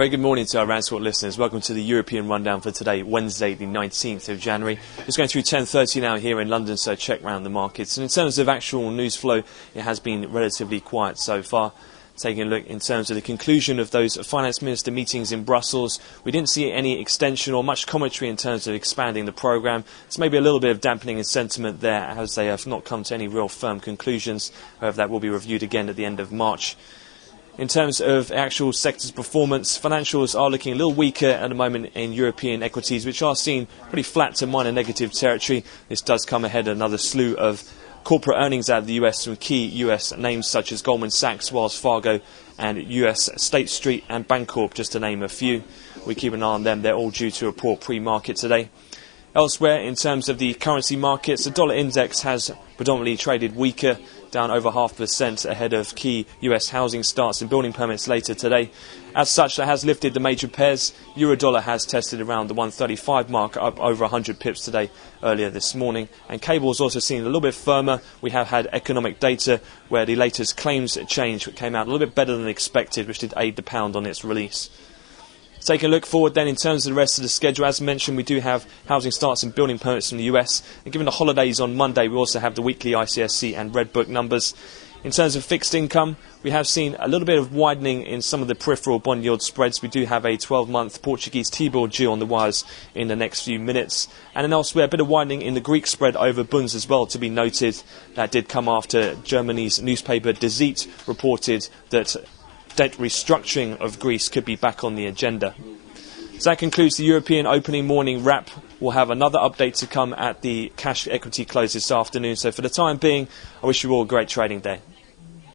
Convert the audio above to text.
Very good morning to our RANsquawk listeners. Welcome to the European Rundown for today, Wednesday the 19th of January. It's going through 10:30 now here in London, so check round the markets. And in terms of actual news flow, it has been relatively quiet so far. Taking a look in terms of the conclusion of those finance minister meetings in Brussels, we didn't see any extension or much commentary in terms of expanding the programme. It's maybe a little bit of dampening in sentiment there as they have not come to any real firm conclusions. However, that will be reviewed again at the end of March. In terms of actual sector's performance, financials are looking a little weaker at the moment in European equities, which are seen pretty flat to minor negative territory. This does come ahead of another slew of corporate earnings out of the US from key US names such as Goldman Sachs, Wells Fargo and US State Street and Bancorp, just to name a few. We keep an eye on them. They're all due to report pre-market today. Elsewhere, in terms of the currency markets, the dollar index has predominantly traded weaker, down over 0.5% ahead of key US housing starts and building permits later today. As such, that has lifted the major pairs. Euro-dollar has tested around the 135 mark, up over 100 pips today earlier this morning. And cable's also seen a little bit firmer. We have had economic data where the latest claims change came out a little bit better than expected, which did aid the pound on its release. Taking a look forward then in terms of the rest of the schedule, as mentioned, we do have housing starts and building permits from the US. And given the holidays on Monday, we also have the weekly ICSC and Red Book numbers. In terms of fixed income, we have seen a little bit of widening in some of the peripheral bond yield spreads. We do have a 12-month Portuguese T-bill due on the wires in the next few minutes. And then elsewhere, a bit of widening in the Greek spread over bunds as well to be noted. That did come after Germany's newspaper Die Zeit reported that debt restructuring of Greece could be back on the agenda. So that concludes the European opening morning wrap. We'll have another update to come at the cash equity close this afternoon. So for the time being, I wish you all a great trading day.